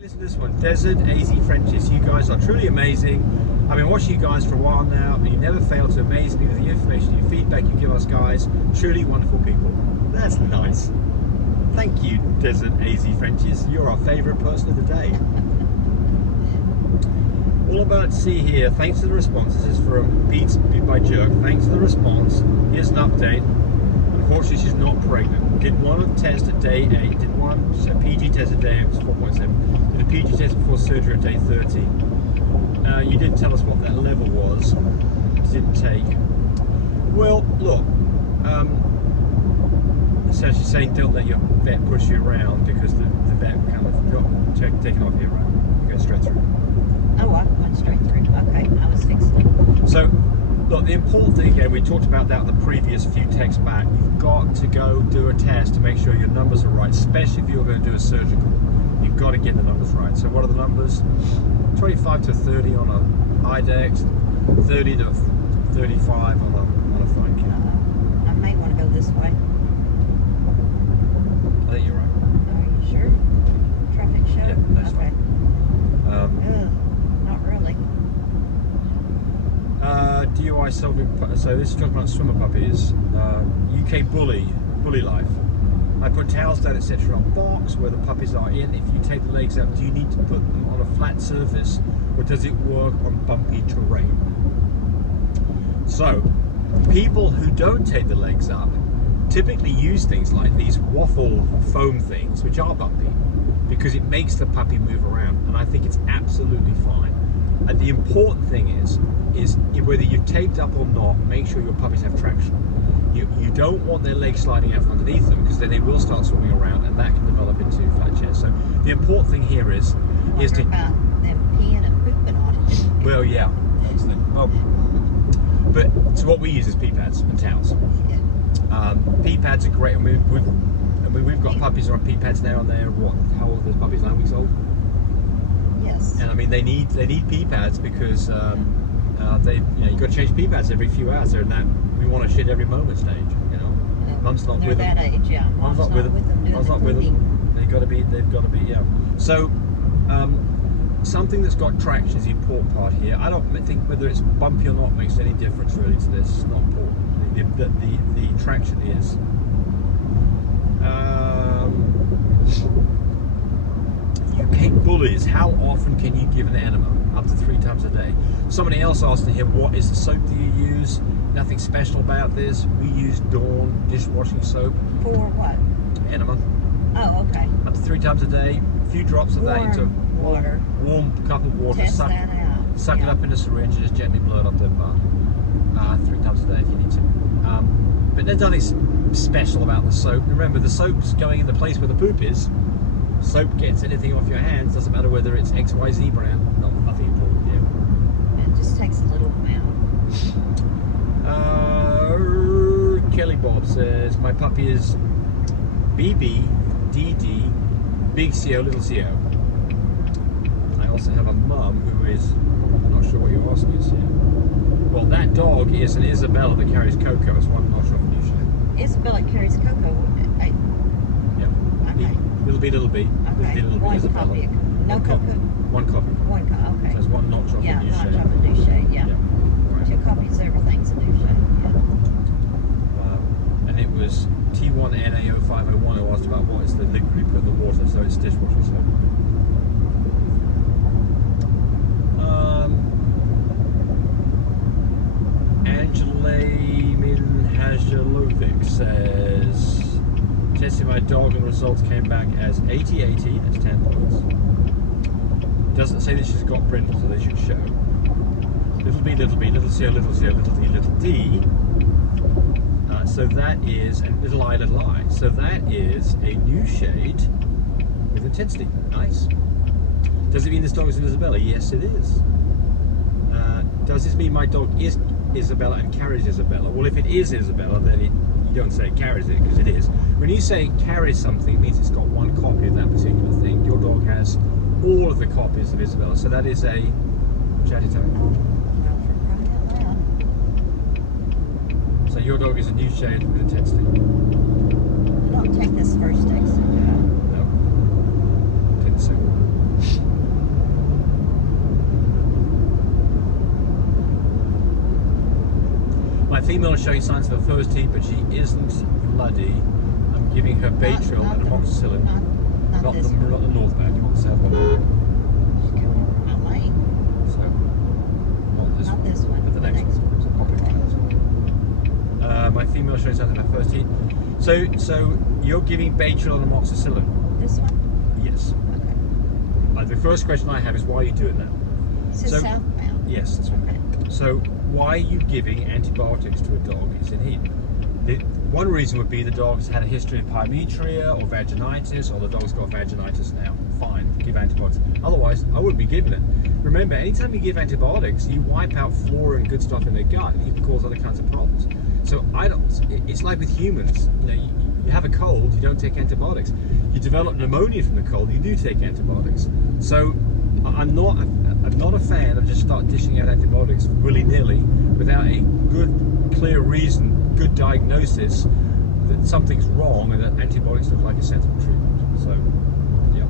Listen to this one, Desert AZ Frenchies. You guys are truly amazing. I've been watching you guys for a while now, and you never fail to amaze me with the information, your feedback you give us, guys. Truly wonderful people. That's nice. Thank you, Desert AZ Frenchies. You're our favourite person of the day. All about to see here. Thanks for the response. This is from Beats by Jerk. Thanks for the response. Here's an update. Unfortunately, she's not pregnant. Did one test at day 8. Did one PG test at day 8, it was 4.7. Did a PG test before surgery at day 30. You didn't tell us what that level was. Didn't take. Well, look. So she's saying don't let your vet push you around because the vet kind of taking off here, right? You go straight through. Oh, I went straight through. Okay, I was fixing. So, look, the important thing again, we talked about that in the previous few texts back. You've got to go do a test to make sure your numbers are right, especially if you're going to do a surgical. You've got to get the numbers right. So, what are the numbers? 25 to 30 on a IDEX, 30 to 35 on a fine cat. I may want to go this way. I think you're right. Are you sure? Traffic show? Yeah, that's okay. Not really. DUI solving. So this is talking about swimmer puppies. UK bully life. I put towels down, etc. on box where the puppies are in. If you take the legs out, do you need to put them on a flat surface, or does it work on bumpy terrain? So, people who don't take the legs up typically use things like these waffle foam things, which are bumpy, because it makes the puppy move around, and I think it's absolutely fine. And the important thing is whether you've taped up or not, make sure your puppies have traction. You don't want their legs sliding out from underneath them, because then they will start swimming around, and that can develop into flat chairs. So the important thing here is to about them peeing and pooping on it. well, yeah, that's the but so what we use is pee pads and towels. Yeah. Pee pads are great. I mean, we've got puppies who are on pee pads now, and they're what? How old are those puppies? 9 weeks old. Yes. And I mean, they need pee pads because you've got to change pee pads every few hours. They're in that we want to shit every moment stage. You know, Mum's not with them. They're that age, yeah. Mom's not with them. Mom's not with them. They've got to be. Yeah. So, something that's got traction is the important part here. I don't think whether it's bumpy or not makes any difference really to this. It's not important. The traction is. UK bullies. How often can you give an enema? Up to 3 times a day. Somebody else asked in here, what is the soap do you use? Nothing special about this. We use Dawn dishwashing soap. For what? Enema. Oh, okay. Up to 3 times a day. A few drops of that into water. Warm cup of water. Test that out. Suck it up in a syringe and just gently blow it up their butt. 3 times a day if you need to. But there's nothing special about the soap. Remember, the soap's going in the place where the poop is. Soap gets anything off your hands, doesn't matter whether it's XYZ brand. Nothing important here. It just takes a little amount. Kelly Bob says, my puppy is BBDD, big CO, little CO. I also have a mum who is, I'm not sure what you're asking us here. Well, that dog is an Isabella that carries Coco, so I'm not sure if you should. Isabella carries Coco. Yeah. Okay. Little B. Okay. Little B One Isabella. copy. No One Coco. One copy. One copy. Okay. So there's one notch off Yeah, a new notch shade. off a new shade. Yeah. Right. 2 copies. Everything's a new shade. And it was T1NA0501 who asked about what is the liquid we put in the water, so it's dishwashing soap. Angela Minhajalovic says, testing my dog and the results came back as 80-80, that's 10 points. Doesn't say that she's got brindle, so they should show. Little b, little c, little c, little d, little d. So that is, and little I. So that is a new shade with intensity. Nice. Does it mean this dog is an Isabella? Yes, it is. Does this mean my dog is Isabella and carries Isabella? Well, if it is Isabella, then you don't say it carries it, because it is. When you say it carries something, it means it's got one copy of that particular thing. Your dog has all of the copies of Isabella, so that is a chatty toe. So your dog is a new shade with intensity. Don't take this first text. No. Didn't say. female is showing signs of her first heat, but she isn't bloody. I'm giving her Baytril and amoxicillin. Not this one. Not the northbound, you want the southbound. She's coming over my lane. So, Not this one. but the next one. So probably right, that's one. My female showing signs of her first heat. So you're giving Baytril and amoxicillin? This one? Yes. Okay. The first question I have is why are you doing that? This is southbound. Yes, that's right. Okay. So why are you giving antibiotics to a dog who's in heat? One reason would be the dog's had a history of pyometria or vaginitis, or the dog's got vaginitis now. Fine, give antibiotics. Otherwise, I wouldn't be giving it. Remember, anytime you give antibiotics, you wipe out flora and good stuff in their gut, and you can cause other kinds of problems. So it's like with humans. You have a cold, you don't take antibiotics. You develop pneumonia from the cold, you do take antibiotics. So I'm not a fan of just start dishing out antibiotics willy-nilly without a good, clear reason, good diagnosis that something's wrong and that antibiotics look like a sensible treatment. So, yeah.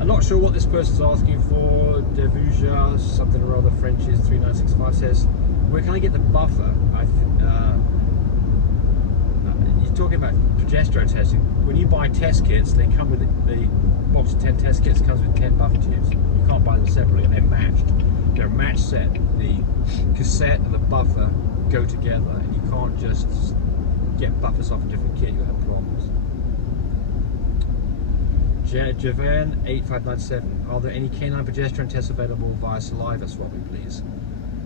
I'm not sure what this person's asking for. Devuja, something or other, French's 3965 says, where can I get the buffer? You're talking about progesterone testing. When you buy test kits, they come with the box of 10 test kits comes with 10 buffer tubes. You can't buy them separately, and they're matched. They're a match set. The cassette and the buffer go together, and you can't just get buffers off a different kit. You'll have problems. Javan 8597. Are there any canine progesterone tests available via saliva swabbing, please?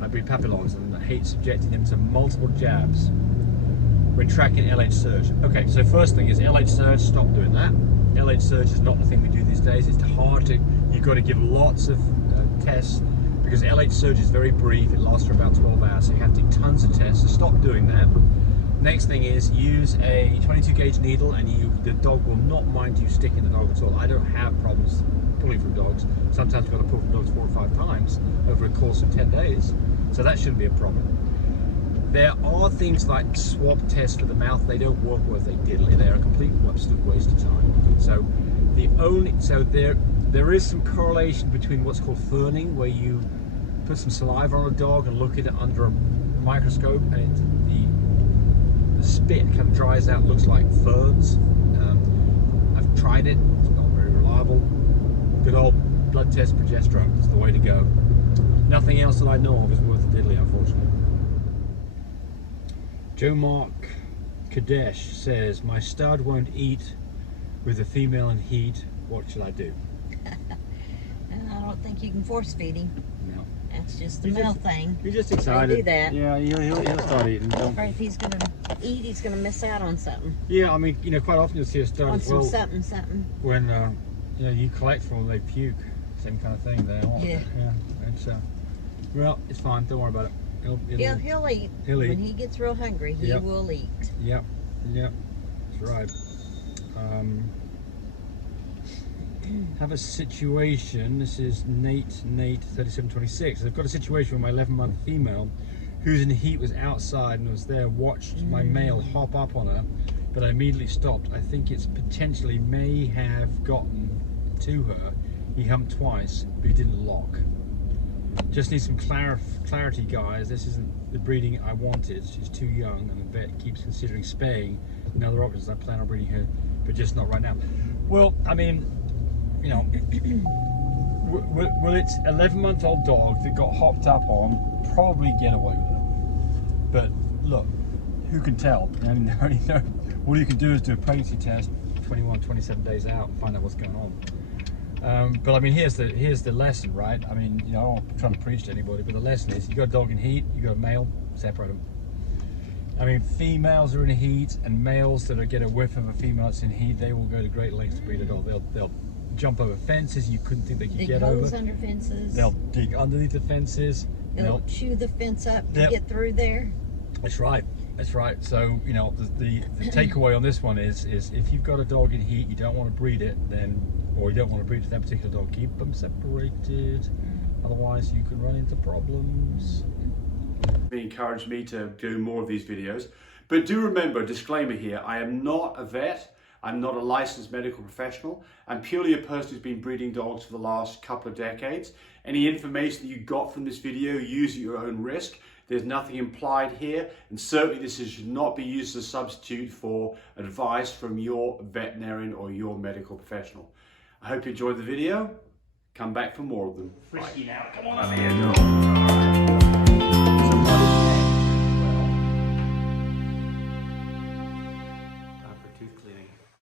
I breed papillons and I hate subjecting them to multiple jabs when tracking LH surge. Okay, so first thing is LH surge, stop doing that. LH surge is not the thing we do these days. It's hard to, you've got to give lots of tests because LH surge is very brief. It lasts for about 12 hours, so you have to do tons of tests, so stop doing that. Next thing is use a 22 gauge needle and the dog will not mind you sticking the dog at all. I don't have problems pulling from dogs. Sometimes I've got to pull from dogs 4 or 5 times over a course of 10 days, so that shouldn't be a problem. There are things like swab tests for the mouth. They don't work worth a diddly. They're a complete absolute waste of time. So there is some correlation between what's called ferning, where you put some saliva on a dog and look at it under a microscope, and the spit kind of dries out, looks like ferns. I've tried it. It's not very reliable. Good old blood test progesterone is the way to go. Nothing else that I know of is worth a diddly, unfortunately. Joe Mark Kadesh says, my stud won't eat with a female in heat. What should I do? And I don't think you can force feed him. No. That's just the male thing. He's just excited. They do that. Yeah, he'll start eating. I'm afraid if he's going to eat, he's going to miss out on something. Yeah, I mean, quite often you'll see a stud On as well. something. When you collect from them, they puke. Same kind of thing. They all. Yeah. It's well, it's fine. Don't worry about it. He'll eat. He'll eat. When he gets real hungry, he will eat. Yep. That's right. Have a situation. This is Nate 3726. I've got a situation where my 11-month female who's in the heat was outside and was there, watched my male hop up on her, but I immediately stopped. I think it's potentially may have gotten to her. He humped twice, but he didn't lock. Just need some clarity, guys. This isn't the breeding I wanted. She's too young, and the vet keeps considering spaying. And other options, I plan on breeding her, but just not right now. Well, I mean, will its 11-month-old dog that got hopped up on probably get away with it? But look, who can tell? And all you can do is do a pregnancy test 21, 27 days out and find out what's going on. But I mean, here's the lesson, right? I mean, I'm not trying to preach to anybody, but the lesson is: you got a dog in heat, you got a male, separate them. I mean, females are in heat, and males that get a whiff of a female that's in heat, they will go to great lengths to breed a dog. They'll jump over fences you couldn't think they could get over. Dig holes under fences. They'll dig underneath the fences. They'll chew the fence up to get through there. That's right. That's right. So the takeaway on this one is if you've got a dog in heat, you don't want to breed it, or you don't want to breed to that particular dog, keep them separated. Otherwise, you can run into problems. They encouraged me to do more of these videos, but do remember, disclaimer here: I am not a vet. I'm not a licensed medical professional. I'm purely a person who's been breeding dogs for the last couple of decades. Any information that you got from this video, use at your own risk. There's nothing implied here, and certainly this should not be used as a substitute for advice from your veterinarian or your medical professional. I hope you enjoyed the video. Come back for more of them. Frisky now. Come on up here, girl.